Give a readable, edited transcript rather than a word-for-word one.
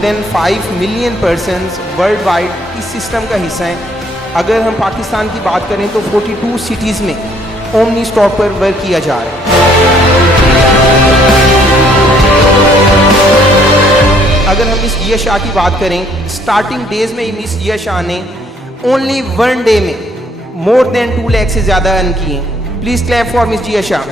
देन 5 million persons world wide इस system का हिस्सा हैं। अगर हम पाकिस्तान की बात करें तो 42 सिटीज़ में ओमनी स्टॉप पर वर्क किया जा रहा है। अगर हम मिस जिया शाह की बात करें, स्टार्टिंग डेज में मिस जिया शाह ने ओनली 1 डे में मोर देन 2 लाख से ज़्यादा अर्न किए। Please clap for miss Jiya शाह।